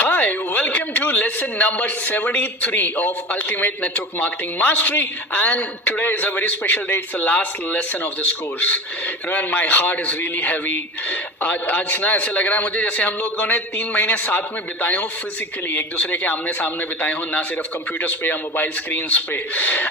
Hi, welcome to lesson number 73 of Ultimate Network Marketing Mastery, and today is a very special day. It's the last lesson of this course. And my heart is really heavy. आज ना ऐसे लग रहा है मुझे जैसे हम लोगों ने 3 महीने साथ में बिताए हो फिजिकली, एक दूसरे के आमने सामने बिताए हो, ना सिर्फ कंप्यूटर्स पे या मोबाइल स्क्रीन पे.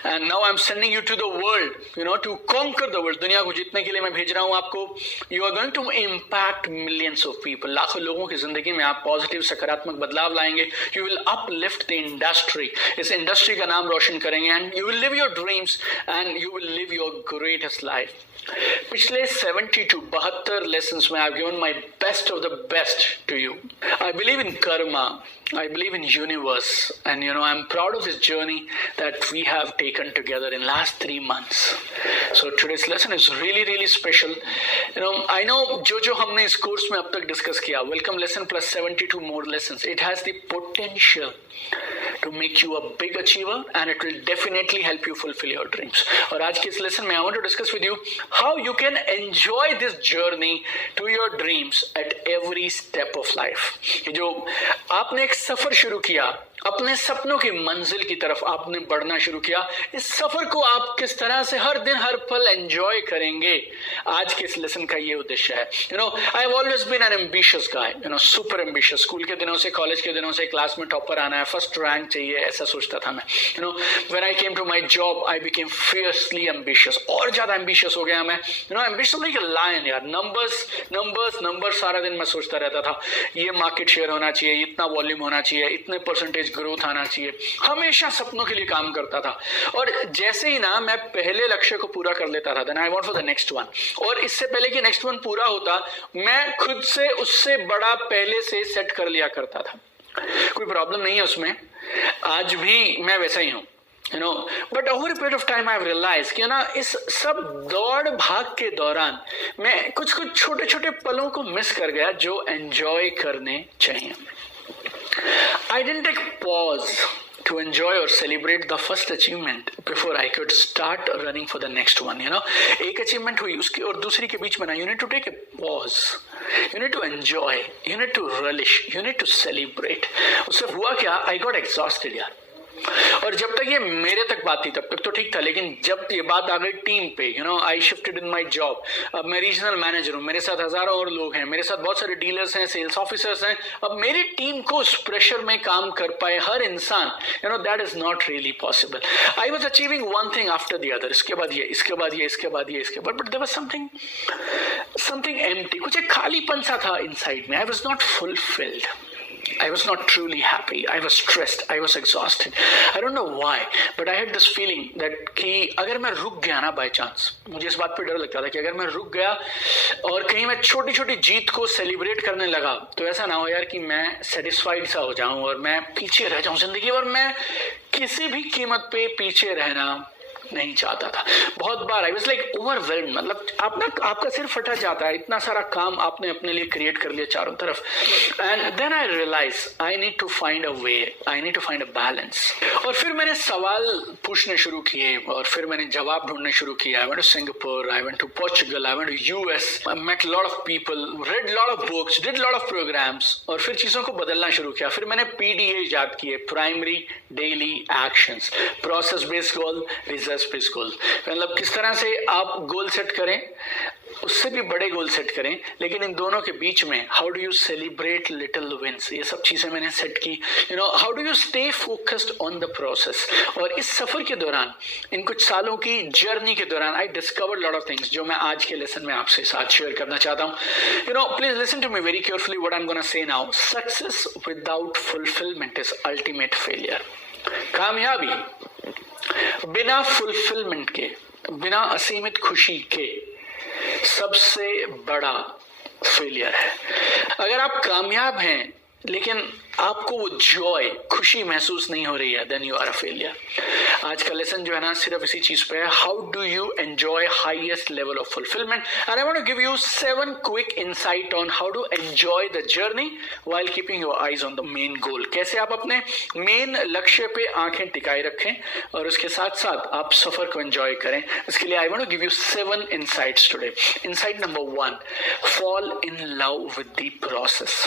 And now I am sending you to the world, to conquer the world. दुनिया को जीतने के लिए मैं भेज रहा हूँ आपको. You are going to impact millions of people. लाखों लोगों की जिंदगी में आप पॉजिटिव सकारात्मक बदलाव लाएंगे. You will uplift the industry. इस इंडस्ट्री का नाम रोशन करेंगे. And you will live your dreams and you will live your greatest life. पिछले 72 लेसन्स में I have given my best of the best to you. I believe in karma. I believe in universe, and I'm proud of this journey that we have taken together in last 3 months. So today's lesson is really really special. I know जो हमने इस course में अब तक discuss किया, welcome lesson plus 72 more lessons, it has the potential to make you a big achiever and it will definitely help you fulfill your dreams. और आज के इस लेसन में I want to discuss with you how you can enjoy this journey to your dreams at every step of life. जो आपने एक सफर शुरू किया, अपने सपनों की मंजिल की तरफ आपने बढ़ना शुरू किया, इस सफर को आप किस तरह से हर दिन हर पल एंजॉय करेंगे, आज के इस लेसन का ये उद्देश्य है. I have always been an ambitious guy, super ambitious. School के दिनों से, कॉलेज के दिनों से क्लास में टॉपर आना है, फर्स्ट रैंक चाहिए, ऐसा सोचता था मैं. When I came to my job I became fiercely ambitious. और ज्यादा एम्बिशियस हो गया मैं. एम्बिशियस लाइक अ लायन यार. नंबर्स सारा दिन मैं सोचता रहता था. ये मार्केट शेयर होना चाहिए, इतना वॉल्यूम होना चाहिए, इतने परसेंटेज ग्रोथ आना चाहिए. हमेशा सपनों के लिए काम करता था. और जैसे ही ना मैं पहले लक्ष्य को पूरा कर लेता था, then I want for the next one. और इससे पहले कि नेक्स्ट वन पूरा होता, मैं खुद से उससे बड़ा पहले से सेट कर लिया करता था. कोई प्रॉब्लम नहीं है उसमें. आज भी मैं वैसा ही हूं. But over period of time I realise कि इस सब दौड़ भाग के दौरान मैं कुछ छोटे छोटे पलों को मिस कर गया जो एंजॉय करने चाहिए. I didn't take pause to enjoy or celebrate the first achievement before I could start running for the next one. एक achievement हुई, उसकी और दूसरी के बीच में ना, you need to take a pause. You need to enjoy. You need to relish. You need to celebrate. उससे हुआ क्या? I got exhausted यार. और जब तक ये मेरे तक बात थी तब तक तो ठीक था, लेकिन जब ये बात आ गई टीम पे, I shifted in my job. अब मैं रीजनल मैनेजर हूँ, मेरे साथ हजारों और लोग हैं, मेरे साथ बहुत सारे डीलर्स हैं, सेल्स ऑफिसर्स हैं. अब मेरी टीम को उस प्रेशर में काम कर पाए हर इंसान, that is not really possible. I was achieving one thing after the other. इसके बाद ये, इसके बाद ये, इसके बाद ये, इसके बाद, but there was something empty. कुछ एक खालीपन सा था इनसाइड में. I was not fulfilled. I was not truly happy. I was stressed. I was exhausted. I don't know why, but I had this feeling that कि अगर मैं रुक गया ना by chance, मुझे इस बात पे डर लगता था कि अगर मैं रुक गया और कहीं मैं छोटी छोटी जीत को सेलिब्रेट करने लगा, तो ऐसा ना हो यार कि मैं सेटिस्फाइड सा हो जाऊं और मैं पीछे रह जाऊं जिंदगी. और मैं किसी भी कीमत पे पीछे रहना नहीं चाहता था. बहुत बार आई वाज लाइक ओवरवेल्म्ड. मतलब आपका सिर फटा जाता है, इतना सारा काम आपने अपने लिए क्रिएट कर लिया चारों तरफ. And then I realise I need to find a way, I need to find a balance. और फिर मैंने सवाल पूछने शुरू किए और फिर मैंने जवाब ढूंढने शुरू किया. I went to Singapore, I went to Portugal, I went to US, I met lot of people, read lot of books, did lot of programmes. और फिर चीजों को बदलना शुरू किया. फिर मैंने PDA ईजाद किए, primary daily actions, process based goal, result based goal. मतलब किस तरह से आप गोल सेट करें, उससे भी बड़े गोल सेट करें, लेकिन इन दोनों के बीच में how do you celebrate little wins. ये सब चीजें मैंने सेट की. How do you stay focused on the process. और इस सफर के दौरान, इन कुछ सालों की जर्नी के दौरान, I discovered lot of things जो मैं आज के लेसन में आपसे साथ शेयर करना चाहता हूँ. Please listen to me very carefully what I am gonna say now. Success without fulfilment is ultimate failure. कामयाबी बिना फुलफिलमेंट के, बिना असीमित खुशी के सबसे बड़ा फेलियर है. अगर आप कामयाब हैं लेकिन आपको वो जॉय, खुशी महसूस नहीं हो रही है, then you are a failure. आज का लेसन जो है ना सिर्फ इसी चीज पे है. How do you enjoy highest level of fulfilment. And I want to give you 7 quick insight on how to enjoy the journey while keeping your eyes on the main goal. कैसे आप अपने मेन लक्ष्य पे आंखें टिकाए रखें और उसके साथ साथ आप सफर को एंजॉय करें. इसके लिए I want to give you 7 insights today. Insight number 1, fall in love with the process.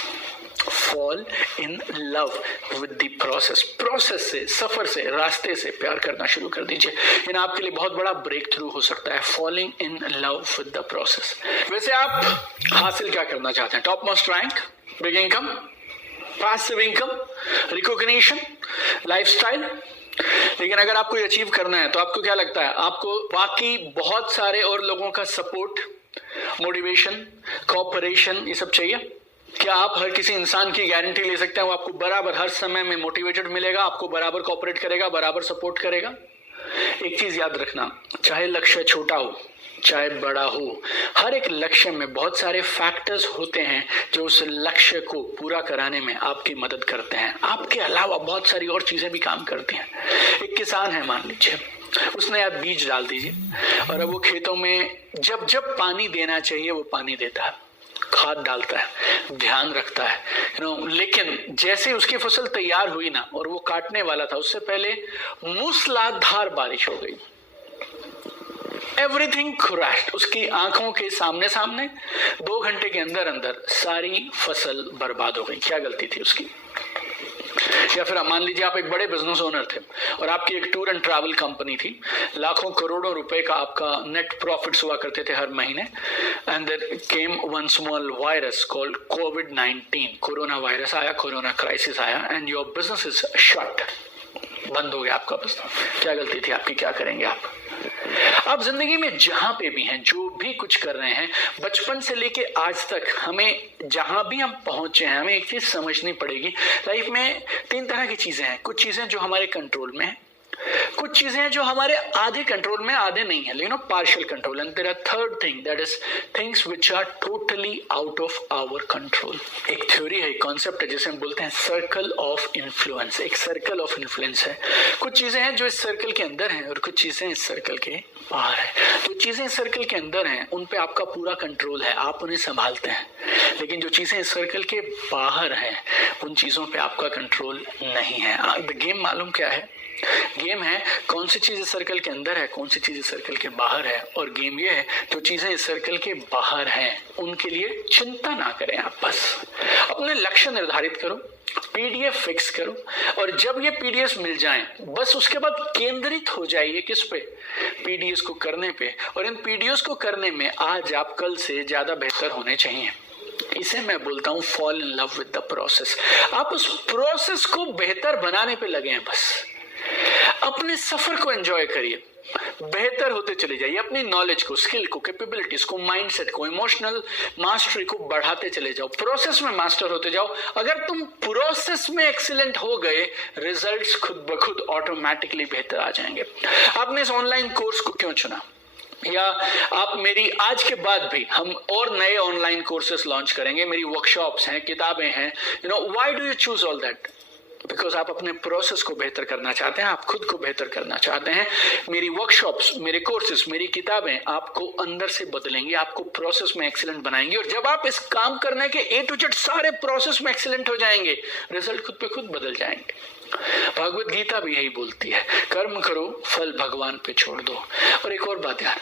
Fall in love with the process. Process से, सफर से, रास्ते से प्यार करना शुरू कर दीजिए। इन आपके लिए बहुत बड़ा ब्रेक थ्रू हो सकता है, falling in love with the process. वैसे आप हासिल क्या करना चाहते हैं? Top most rank, big income, passive income, recognition, lifestyle. लेकिन अगर आपको ये अचीव करना है तो आपको क्या लगता है? आपको बाकी बहुत सारे और लोगों का सपोर्ट, मोटिवेशन, कोऑपरेशन, ये सब चाहिए? क्या आप हर किसी इंसान की गारंटी ले सकते हैं वो आपको बराबर हर समय में मोटिवेटेड मिलेगा, आपको बराबर कोऑपरेट करेगा, बराबर सपोर्ट करेगा? एक चीज याद रखना, चाहे लक्ष्य छोटा हो चाहे बड़ा हो, हर एक लक्ष्य में बहुत सारे फैक्टर्स होते हैं जो उस लक्ष्य को पूरा कराने में आपकी मदद करते हैं। आपके अलावा बहुत सारी और चीजें भी काम करती हैं। एक किसान है मान लीजिए, उसने आप बीज डाल दीजिए और अब वो खेतों में जब जब पानी देना चाहिए वो पानी देता है, खाद डालता है, ध्यान रखता है, लेकिन जैसे उसकी फसल तैयार हुई ना और वो काटने वाला था, उससे पहले मूसलाधार बारिश हो गई। एवरीथिंग क्रैश्ड, उसकी आंखों के सामने सामने 2 घंटे के अंदर अंदर सारी फसल बर्बाद हो गई। क्या गलती थी उसकी? या फिर मान लीजिए आप एक बड़े बिजनेस ओनर थे और आपकी एक टूर एंड ट्रैवल कंपनी थी, लाखों करोड़ों रुपए का आपका नेट प्रॉफिट्स हुआ करते थे हर महीने, and there came one small virus called कोविड-19। कोरोना वायरस आया, कोरोना क्राइसिस आया and your business is shut, बंद हो गया आपका बिजनेस। क्या गलती थी आपकी? क्या करेंगे आप? आप जिंदगी में जहां पे भी हैं, जो भी कुछ कर रहे हैं, बचपन से लेके आज तक हमें जहां भी हम पहुंचे हैं, हमें एक चीज समझनी पड़ेगी। लाइफ में 3 तरह की चीजें हैं। कुछ चीजें जो हमारे कंट्रोल में है, कुछ चीजें हैं जो हमारे आधे कंट्रोल में, आधे नहीं है, लेकिन partial control, and there are third thing that is things which are totally out of our control. एक थ्योरी है, कॉन्सेप्ट है जिसे हम बोलते हैं सर्कल ऑफ इन्फ्लुएंस। एक सर्कल ऑफ इन्फ्लुएंस है। कुछ चीजें हैं जो इस सर्कल के अंदर हैं और कुछ चीजें इस सर्कल के बाहर है। जो चीजें इस सर्कल के अंदर हैं उन पे आपका पूरा कंट्रोल है, आप उन्हें संभालते हैं, लेकिन जो चीजें इस सर्कल के बाहर हैं उन चीजों पे आपका कंट्रोल नहीं है। गेम मालूम क्या है? गेम है कौन सी चीज इस सर्कल के अंदर है, कौन सी चीज इस सर्कल के बाहर है। और गेम ये है जो चीजें इस सर्कल के बाहर हैं उनके लिए चिंता ना करें, आप बस अपने लक्ष्य निर्धारित करो, पीडीएफ फिक्स करो, और जब ये पीडीएफ मिल जाएं बस उसके बाद केंद्रित हो जाइए किस पे? पीडीएफ को करने पे। और इन पीडीएफ को करने में आज आप कल से ज्यादा बेहतर होने चाहिए। इसे मैं बोलता हूं fall in love with the process. आप उस प्रोसेस को बेहतर बनाने पे लगे हैं, बस अपने सफर को एंजॉय करिए, बेहतर होते चले जाइए, अपनी नॉलेज को, स्किल को, कैपेबिलिटीज को, माइंडसेट को, इमोशनल मास्टरी को बढ़ाते चले जाओ, प्रोसेस में मास्टर होते जाओ। अगर तुम प्रोसेस में एक्सीलेंट हो गए, रिजल्ट्स खुद ब खुद ऑटोमेटिकली बेहतर आ जाएंगे। आपने इस ऑनलाइन कोर्स को क्यों चुना? या आप मेरी आज के बाद भी हम और नए ऑनलाइन कोर्सेस लॉन्च करेंगे, मेरी वर्कशॉप्स हैं, किताबें हैं, why do you choose all that? Because आप अपने प्रोसेस को बेहतर करना चाहते हैं, आप खुद को बेहतर करना चाहते हैं। मेरी वर्कशॉप्स, मेरे कोर्सेस, मेरी किताबें आपको अंदर से बदलेंगी, आपको प्रोसेस में एक्सीलेंट बनाएंगी। और जब आप इस काम करने के A to Z सारे प्रोसेस में एक्सीलेंट हो जाएंगे, रिजल्ट खुद पे खुद बदल जाएंगे। भगवत गीता भी यही बोलती है, कर्म करो, फल भगवान पे छोड़ दो। और एक और बात यार,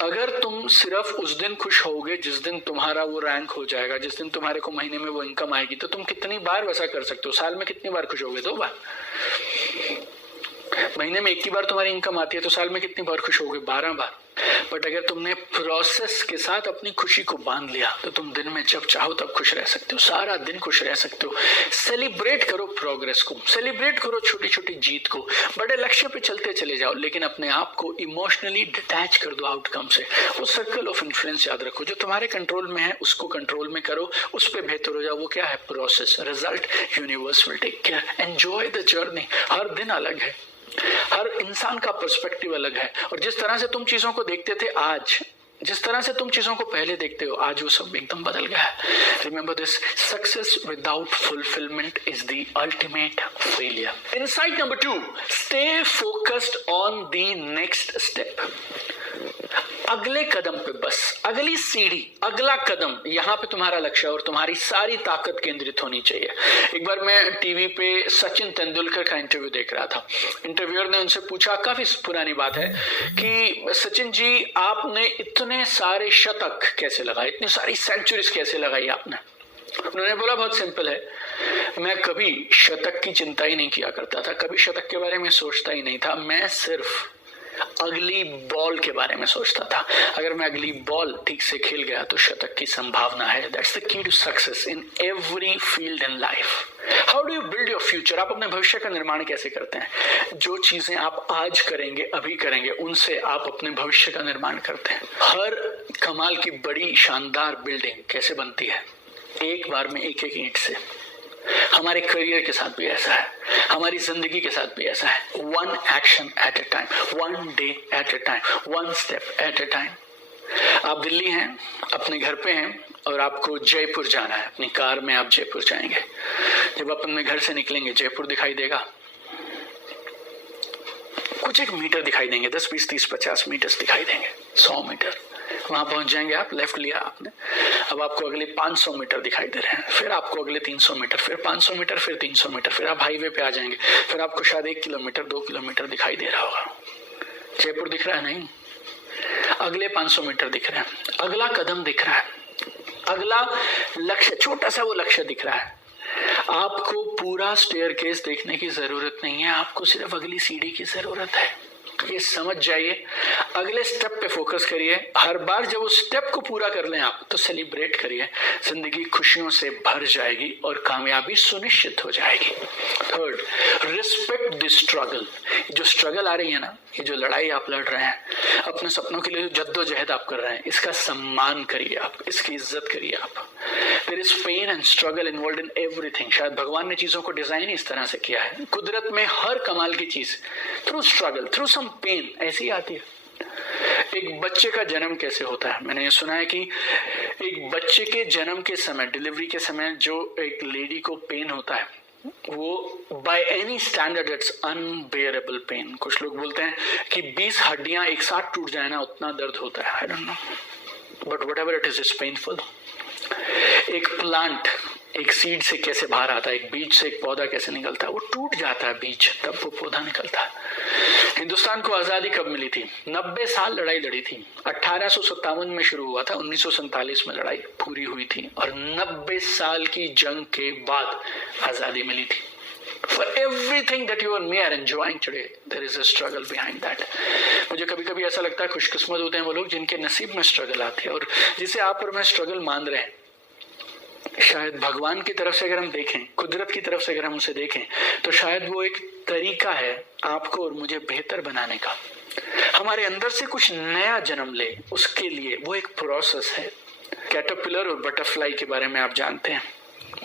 अगर तुम सिर्फ उस दिन खुश होगे जिस दिन तुम्हारा वो रैंक हो जाएगा, जिस दिन तुम्हारे को महीने में वो इनकम आएगी, तो तुम कितनी बार वैसा कर सकते हो? साल में कितनी बार खुश होगे? 2 बार। महीने में 1 ही बार तुम्हारी इनकम आती है, तो साल में कितनी बार खुश होगे? 12 बार। बट अगर तुमने प्रोसेस के साथ अपनी खुशी को बांध लिया तो तुम दिन में जब चाहो तब खुश रह सकते हो, सारा दिन खुश रह सकते हो। सेलिब्रेट करो प्रोग्रेस को, सेलिब्रेट करो छोटी छोटी जीत को, बड़े लक्ष्य पे चलते चले जाओ, लेकिन अपने आप को इमोशनली डिटैच कर दो आउटकम से। वो सर्कल ऑफ इन्फ्लुएंस याद रखो, जो तुम्हारे कंट्रोल में है उसको कंट्रोल में करो, उस पर बेहतर हो जाओ। वो क्या है? Process. Result universe will take care. Enjoy the journey. हर दिन अलग है, हर इंसान का पर्सपेक्टिव अलग है, और जिस तरह से तुम चीजों को देखते थे आज, जिस तरह से तुम चीजों को पहले देखते हो, आज वो सब एकदम बदल गया है। Remember this, success without fulfilment is the ultimate failure. Insight number 2, stay focused on the next step. अगले कदम पे, बस अगली सीढ़ी, अगला कदम, यहाँ पे तुम्हारा लक्ष्य और तुम्हारी सारी ताकत केंद्रित होनी चाहिए। एक बार मैं टीवी पे सचिन तेंदुलकर का इंटरव्यू देख रहा था। इंटरव्यूअर ने उनसे पूछा, काफी पुरानी बात है, कि सचिन जी आपने इतने सारे शतक कैसे लगाए, इतनी सारी सेंचुरीज कैसे लगाई आपने? उन्होंने बोला बहुत सिंपल है, मैं कभी शतक की चिंता ही नहीं किया करता था, कभी शतक के बारे में सोचता ही नहीं था, मैं सिर्फ अगली बॉल के बारे में सोचता था। अगर मैं अगली बॉल ठीक से खेल गया तो शतक की संभावना है। That's the key to success in every field in life. How do you build your future? आप अपने भविष्य का निर्माण कैसे करते हैं? जो चीजें आप आज करेंगे, अभी करेंगे, उनसे आप अपने भविष्य का निर्माण करते हैं। हर कमाल की बड़ी शानदार बिल्डिंग कैसे बनती है? एक बार में एक एक ईंट से। हमारे करियर के साथ भी ऐसा है, हमारी जिंदगी के साथ भी ऐसा है। One action at A time, one day at A time, one step at A time. आप दिल्ली हैं, अपने घर पे हैं और आपको जयपुर जाना है। अपनी कार में आप जयपुर जाएंगे। जब आप अपने घर से निकलेंगे, जयपुर दिखाई देगा, कुछ एक मीटर दिखाई देंगे, 10, 20, 30, 50 मीटर दिखाई देंगे, 100 मीटर। वहां पहुंच जाएंगे आप, लेफ्ट लिया आपने, अब आपको अगले 500 मीटर दिखाई दे रहे हैं, फिर आपको अगले 300 मीटर, फिर 500 मीटर, फिर 300 मीटर, फिर आप हाईवे पे आ जाएंगे, फिर आपको शायद 1 किलोमीटर 2 किलोमीटर दिखाई दे रहा होगा। जयपुर दिख रहा है? नहीं, अगले 500 मीटर दिख रहे हैं, अगला कदम दिख रहा है, अगला लक्ष्य, छोटा सा वो लक्ष्य दिख रहा है। आपको पूरा स्टेयरकेस देखने की जरूरत नहीं है, आपको सिर्फ अगली सीढ़ी की जरूरत है। ये समझ जाइए, अगले स्टेप पे फोकस करिए। हर बार जब उस स्टेप को पूरा कर लें आप, तो सेलिब्रेट करिए। जिंदगी खुशियों से भर जाएगी और कामयाबी सुनिश्चित हो जाएगी। Third, respect the struggle. जो स्ट्रगल आ रही है ना, ये जो लड़ाई आप लड़ रहे हैं, अपने सपनों के लिए जो जद्दोजहद आप कर रहे हैं, इसका सम्मान करिए आप, इसकी इज्जत करिए आप। There is pain and struggle involved in everything. शायद भगवान ने चीजों को डिजाइन इस तरह से किया है। कुदरत में हर कमाल की चीज through struggle, through some pain ऐसी आती है। एक बच्चे का जन्म कैसे होता है? मैंने ये सुना है कि एक बच्चे के जन्म के समय, डिलीवरी के समय, जो एक लेडी को पेन होता है, वो by any standard it's unbearable pain. कुछ लोग बोलते हैं कि 20 हड्डियां एक साथ टूट जाए ना, उतना दर्द होता है। I don't know, but whatever it is painful. एक प्लांट एक सीड से कैसे बाहर आता है, एक बीज से एक पौधा कैसे निकलता है, वो टूट जाता है बीज, तब वो पौधा निकलता है। हिंदुस्तान को आजादी कब मिली थी? 90 साल लड़ाई लड़ी थी। 1857 में शुरू हुआ था, 1947 में लड़ाई पूरी हुई थी और 90 साल की जंग के बाद आजादी मिली थी। For everything that you and me are enjoying today, there is a struggle behind that. मुझे कभी कभी ऐसा लगता है खुशकिस्मत होते हैं वो लोग जिनके नसीब में स्ट्रगल आती है, और जिसे आप और मैं स्ट्रगल मान रहे हैं, शायद भगवान की तरफ से अगर हम देखें, कुदरत की तरफ से अगर हम उसे देखें, तो शायद वो एक तरीका है आपको और मुझे बेहतर बनाने का। हमारे अंदर से कुछ नया जन्म ले, उसके लिए वो एक प्रोसेस है। कैटरपिलर और बटरफ्लाई के बारे में आप जानते हैं,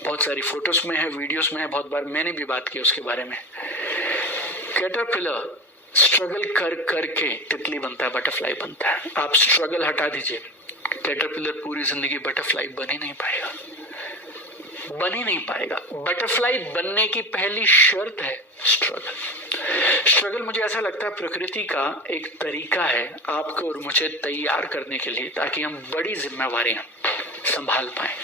बहुत सारी फोटोज में है, वीडियोस में है, बहुत बार मैंने भी बात की उसके बारे में। कैटरपिलर स्ट्रगल कर करके तितली बनता है, बटरफ्लाई बनता है। आप स्ट्रगल हटा दीजिए, कैटरपिलर पूरी जिंदगी बटरफ्लाई बन ही नहीं पाएगा, बन ही नहीं पाएगा। बटरफ्लाई बनने की पहली शर्त है स्ट्रगल। स्ट्रगल मुझे ऐसा लगता है प्रकृति का एक तरीका है आपको और मुझे तैयार करने के लिए, ताकि हम बड़ी जिम्मेवारियां संभाल पाए।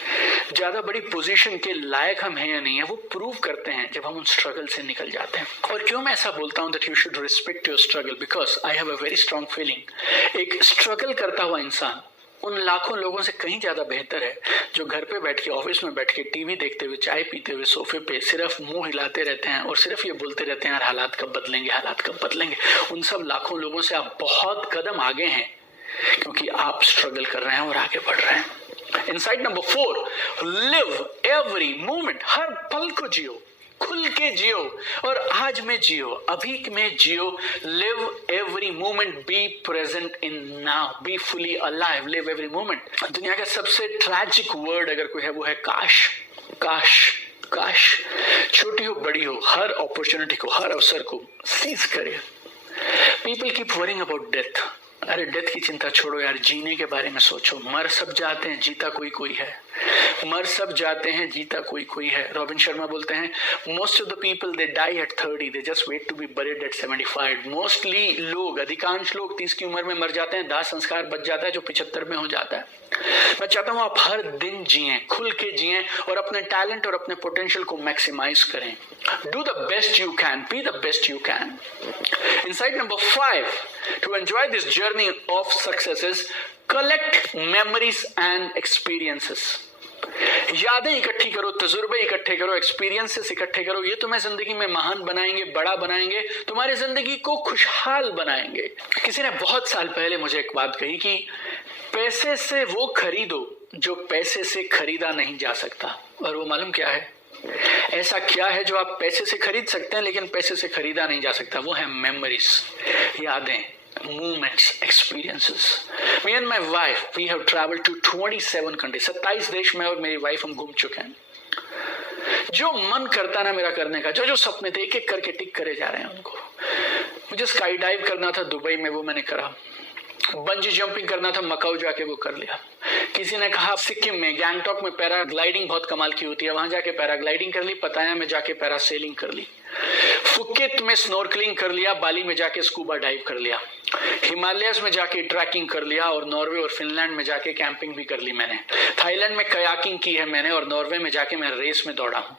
ज्यादा बड़ी पोजीशन के लायक हम हैं या नहीं है, वो प्रूव करते हैं जब हम उन स्ट्रगल से निकल जाते हैं। और क्यों मैं ऐसा बोलता हूं that you should respect your struggle, because I have a very strong feeling. एक स्ट्रगल करता हुआ इंसान उन लाखों लोगों से कहीं ज्यादा बेहतर है जो घर पे बैठ के, ऑफिस में बैठ के, टीवी देखते हुए, चाय पीते हुए, सोफे पे सिर्फ मुंह हिलाते रहते हैं और सिर्फ ये बोलते रहते हैं यार हालात कब बदलेंगे, हालात कब बदलेंगे। उन सब लाखों लोगों से आप बहुत कदम आगे हैं, क्योंकि आप स्ट्रगल कर रहे हैं और आगे बढ़ रहे हैं। Insight number 4, live every moment. हर पल को जियो, खुल के जियो और आज में जियो, अभी में जियो। Live every moment, be present in now, be fully alive, live every moment. दुनिया का सबसे ट्रैजिक वर्ड अगर कोई है वो है काश। काश, काश। छोटी हो बड़ी हो, हर अपॉर्चुनिटी को, हर अवसर को सीज करिए। People keep worrying about death. अरे डेथ की चिंता छोड़ो यार, जीने के बारे में सोचो। मर सब जाते हैं, जीता कोई कोई है। मर सब जाते हैं, जीता कोई कोई है। रॉबिन शर्मा बोलते हैं, most of the people they die at 30, they just wait to be buried at 75। Mostly लोग, अधिकांश लोग 30 की उम्र में मर जाते हैं, दाह संस्कार बच जाता है जो 75 में हो जाता है। मैं चाहता हूं आप हर दिन जिएं, खुल के जिएं और अपने टैलेंट और अपने पोटेंशियल को मैक्सिमाइज करें। Do the best you can, be the best you can. Insight number 5 to enjoy this journey of success is collect memories and experiences. यादें इकट्ठी करो, तजुर्बे इकट्ठे करो, एक्सपीरियंसेस इकट्ठे करो, ये तुम्हें जिंदगी में महान बनाएंगे, बड़ा बनाएंगे, तुम्हारी जिंदगी को खुशहाल बनाएंगे। किसी ने बहुत साल पहले मुझे एक बात कही कि पैसे से वो खरीदो जो पैसे से खरीदा नहीं जा सकता। और वो मालूम क्या है? ऐसा क्या है जो आप पैसे से खरीद सकते हैं लेकिन पैसे से खरीदा नहीं जा सकता? वो है मेमोरीज, यादें, moments, experiences. Me and my wife, we have traveled to 27 countries. 27 देश में और मेरी वाइफ हम घूम चुके हैं। जो मन करता ना मेरा करने का, जो जो सपने थे एक एक करके टिक करे जा रहे हैं उनको। मुझे स्काई डाइव करना था दुबई में, वो मैंने करा। बंजी जंपिंग करना था मकाऊ जाके, वो कर लिया। किसी ने कहा सिक्किम में गैंगटॉक में पैराग्लाइडिंग बहुत कमाल की होती है, वहां जाके पैराग्लाइडिंग कर ली। पताया में जाके पैरासेलिंग कर ली। फुकेत में स्नॉर्कलिंग कर लिया। बाली में जाके स्कूबा डाइव कर लिया। हिमालयस में जाके ट्रैकिंग कर लिया और नॉर्वे और फिनलैंड में जाके कैंपिंग भी कर ली मैंने। थाईलैंड में कयाकिंग की है मैंने और नॉर्वे में जाके मैं रेस में दौड़ा हूं।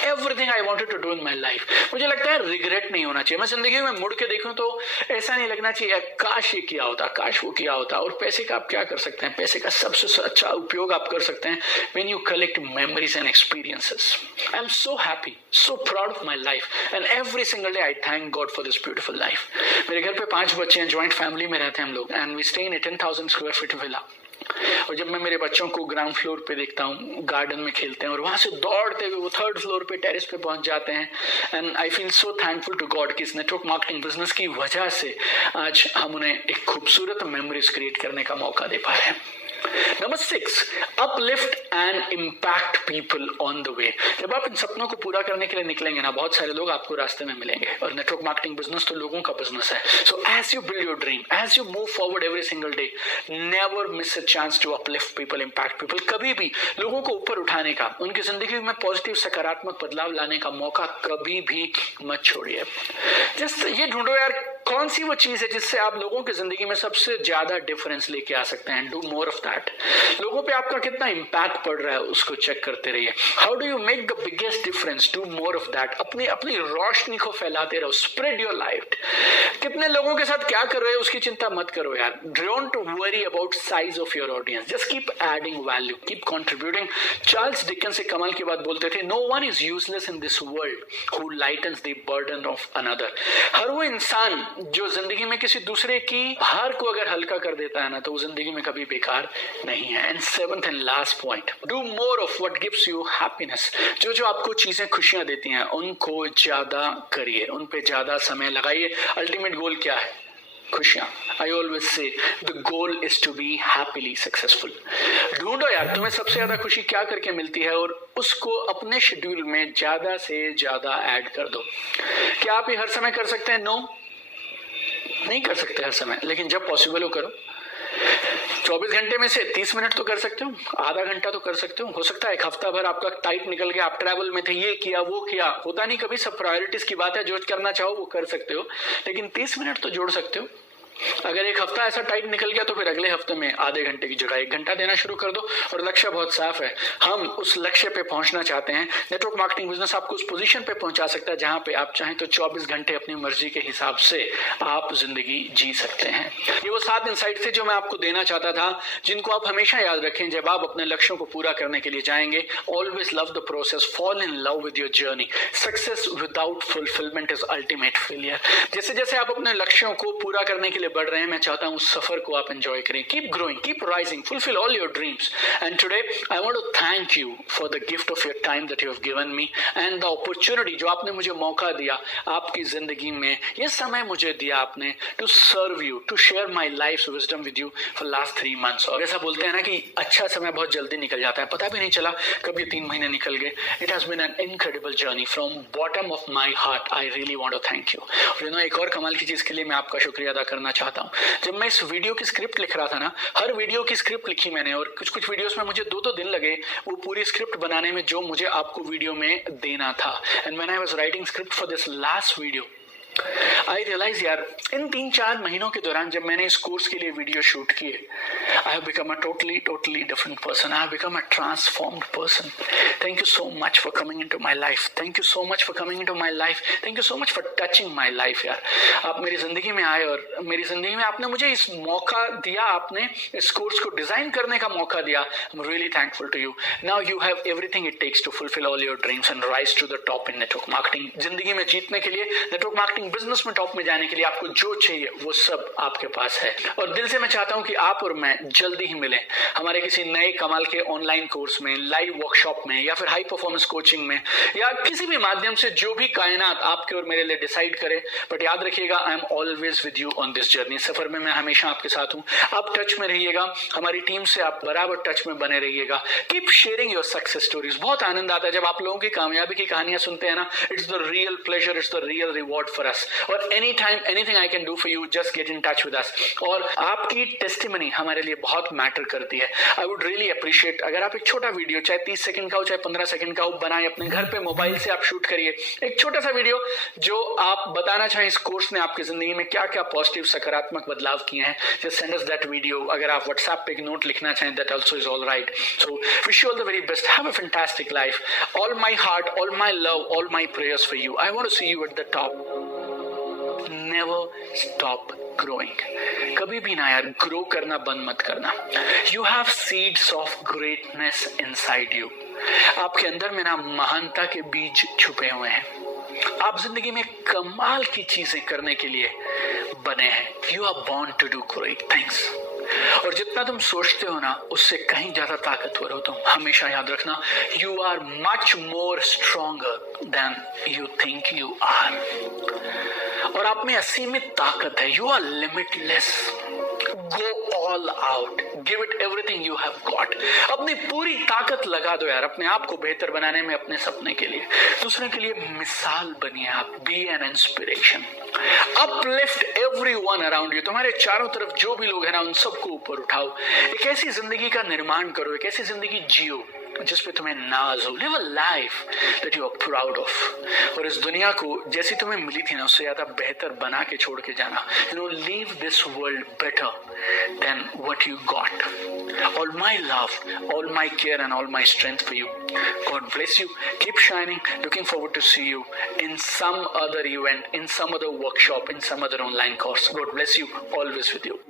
Everything I wanted to do in my life. मुझे लगता है रिग्रेट नहीं होना चाहिए। मैं जिंदगी में मुड़ के देखूं तो ऐसा नहीं लगना चाहिए काश ये किया होता, काश वो किया होता। और पैसे का आप क्या कर सकते हैं? पैसे का सबसे अच्छा उपयोग आप कर सकते हैं when you collect memories and experiences. I am so happy, so proud of my life and every single day I thank God for this beautiful life. मेरे घर पे 5 बच्चे हैं, ज्वाइंट फैमिली में रहते हैं हम लोग and we stay in 10,000 square feet villa. और जब मैं मेरे बच्चों को ग्राउंड फ्लोर पे देखता हूँ, गार्डन में खेलते हैं और वहां से दौड़ते हुए वो 3rd फ्लोर पे टेरेस पे पहुंच जाते हैं and I feel so thankful to God कि इस नेटवर्क मार्केटिंग बिजनेस की वजह से आज हम उन्हें एक खूबसूरत मेमोरीज क्रिएट करने का मौका दे पा रहे हैं। Number 6, uplift and impact people on the way। जब आप इन सपनों को पूरा करने के लिए निकलेंगे ना, बहुत सारे लोग आपको रास्ते में मिलेंगे और नेटवर्क मार्केटिंग बिजनेस तो लोगों का बिजनेस है। So as you build your dream, as you move forward every single day, never miss a chance to uplift people, impact people. कभी भी लोगों को ऊपर उठाने का, उनकी जिंदगी में पॉजिटिव सकारात्मक बदलाव लाने का मौका कभी भी मत छोड़िए। जस्ट ये ढूंढो यार, कौन सी वो चीज है जिससे आप लोगों की जिंदगी में सबसे ज्यादा डिफरेंस लेके आ सकते हैं। Do more of that. लोगों पे आपका कितना इंपैक्ट पड़ रहा है उसको चेक करते रहिए। How do you make the biggest difference? Do more of that. अपनी रोशनी को फैलाते रहो, स्प्रेड योर लाइट। कितने लोगों के साथ क्या कर रहे हो उसकी चिंता मत करो यार। Don't worry about size of your audience, just keep adding value, keep contributing. Charles Dickens से कमाल की बात बोलते थे, no one is useless in this world who lightens the burden of another. हर वो इंसान जो जिंदगी में किसी दूसरे की भार को अगर हल्का कर देता है ना, तो वो जिंदगी में कभी बेकार नहीं है। And 7th and last point, do more of what gives you happiness. जो आपको चीजें खुशियां देती हैं उनको ज्यादा करिए, उन पे ज्यादा समय लगाइए। अल्टीमेट गोल क्या है? खुशियां। I always say the goal is to be happily successful. ढूंढो यार तुम्हें सबसे ज्यादा खुशी क्या करके मिलती है और उसको अपने शेड्यूल में ज्यादा से ज्यादा ऐड कर दो। क्या आप ये हर समय कर सकते हैं? नो, नहीं कर सकते हर समय, लेकिन जब पॉसिबल हो करो। 24 घंटे में से 30 मिनट तो कर सकते हो, आधा घंटा तो कर सकते हो सकता है एक हफ्ता भर आपका टाइट निकल गया, आप ट्रैवल में थे, ये किया वो किया, होता नहीं कभी, सब प्रायोरिटीज की बात है। जो करना चाहो वो कर सकते हो, लेकिन 30 मिनट तो जोड़ सकते हो। अगर एक हफ्ता ऐसा टाइट निकल गया तो फिर अगले हफ्ते में आधे घंटे की जगह 1 घंटा देना शुरू कर दो। और लक्ष्य बहुत साफ है, हम उस लक्ष्य पे पहुंचना चाहते हैं। नेटवर्क मार्केटिंग बिजनेस आपको उस पोजीशन पे पहुंचा सकता है जहां पे आप चाहें तो 24 घंटे अपनी मर्जी के हिसाब से आप जिंदगी जी सकते हैं। ये वो 7 इनसाइट थे जो मैं आपको देना चाहता था, जिनको आप हमेशा याद रखें जब आप अपने लक्ष्यों को पूरा करने के लिए जाएंगे। Always love the process, fall in love with your journey. Success without fulfilment is ultimate failure. जैसे जैसे आप अपने लक्ष्यों को पूरा करने के लिए बढ़ रहे हैं, मैं चाहता हूं उस सफर को आप एंजॉय करें। Keep growing, keep rising, fulfil all your dreams. And today I want to thank you for the gift of your time that you have given me and the opportunity, जो आपने मुझे मौका दिया आपकी जिंदगी में, ये समय मुझे दिया आपने to serve you, to share my life wisdom with you for last 3 months। और ऐसा बोलते हैं ना कि अच्छा समय बहुत जल्दी निकल जाता है, पता भी नहीं चला कब ये 3 महीने निकल गए। It has been an incredible journey from bottom of my heart. I really want to thank you. और एक और कमाल की चीज के लिए मैं आपका शुक्रिया अदा करना चाहता हूँ। जब मैं इस वीडियो की स्क्रिप्ट लिख रहा था ना, हर वीडियो की स्क्रिप्ट लिखी मैंने और कुछ वीडियोस में मुझे 2 दिन लगे वो पूरी स्क्रिप्ट बनाने में जो मुझे आपको वीडियो में देना था। And when I was writing script for this last video, I realise यार इन 3-4 महीनों के दौरान जब मैंने इस कोर्स के लिए वीडियो शूट किए, I have become a totally different person. I have become a transformed person. Thank you so much for coming into my life. Thank you so much for coming into my life. Thank you so much for touching my life. यार आप मेरी जिंदगी में आए और मेरी जिंदगी में आपने मुझे इस मौका दिया, आपने इस कोर्स को डिजाइन करने का मौका दिया. I am really thankful to you. Now you have everything it takes to fulfil all your dreams and rise to the top in network marketing. जिंदगी में जीतने के लिए, नेटवर्क मार्केटिंग बिजनेस में टॉप में जाने के लिए आपको जो चाहिए वो सब आपके पास है. और दिल से मैं चाहता हूं कि आप और मैं जल्दी ही मिलें हमारे किसी नए कमाल के ऑनलाइन कोर्स में, लाइव वर्कशॉप में, या फिर हाई परफॉर्मेंस कोचिंग में, या किसी भी माध्यम से जो भी कायनात आपके और मेरे लिए डिसाइड करे. बट याद रखिएगा, I am always with you on this journey. सफर में मैं हमेशा आपके साथ हूं. आप टच में रहिएगा, हमारी टीम से आप बराबर टच में बने रहिएगा. Keep sharing your success stories. बहुत आनंद आता है जब आप लोगों की कामयाबी की कहानियां सुनते हैं ना. It's the real pleasure, it's the real reward for us. और any time anything I can do for you, just get in touch with us. और आपकी टेस्टिमनी हमारे लिए बहुत मैटर करती है. आई वुड रियली अप्रिशिएट अगर आप एक छोटा वीडियो, चाहे 30 सेकंड का हो, चाहे 15 सेकंड का हो, बनाए. अपने घर पे मोबाइल से आप शूट करिए एक छोटा सा वीडियो जो आप बताना चाहें इस कोर्स ने आपकी जिंदगी में क्या क्या पॉजिटिव सकारात्मक बदलाव किए हैं. Just send us that video. अगर आप व्हाट्सएप पे एक नोट लिखना चाहें, that also is all right. So wish you all the very best. Have a fantastic life. All my heart, all my love, all my prayers for you. I want to see you at the top. Never stop growing. कभी भी ना यार, grow करना बंद मत करना. You have seeds of greatness inside you. आपके अंदर में ना महानता के बीज छुपे हुए हैं. आप जिंदगी में कमाल की चीजें करने के लिए बने हैं. You are born to do great things. और जितना तुम सोचते हो ना, उससे कहीं ज्यादा ताकतवर हो तुम. हमेशा याद रखना, you are much more stronger than you think you are. और आप में असीमित ताकत है. You are limitless. Go all out. Give it everything you have got. अपनी पूरी ताकत लगा दो यार अपने आप को बेहतर बनाने में, अपने सपने के लिए, दूसरे के लिए मिसाल बनिए आप. Be an inspiration. Uplift everyone around you. तुम्हारे चारों तरफ जो भी लोग हैं ना, उन सबको ऊपर उठाओ. एक ऐसी जिंदगी का निर्माण करो, एक ऐसी जिंदगी जियो जिस पे तुम्हें नाज हो. Live a life that you are proud of. और इस दुनिया को जैसी तुम्हें मिली थी ना, उससे ज्यादा बेहतर बना के छोड़ के जाना. You know, leave this world better than what you got. All my love, all my care and all my strength for you. God bless you. Keep shining. Looking forward to see you in some other event, in some other workshop, in some other online course. God bless you. Always with you.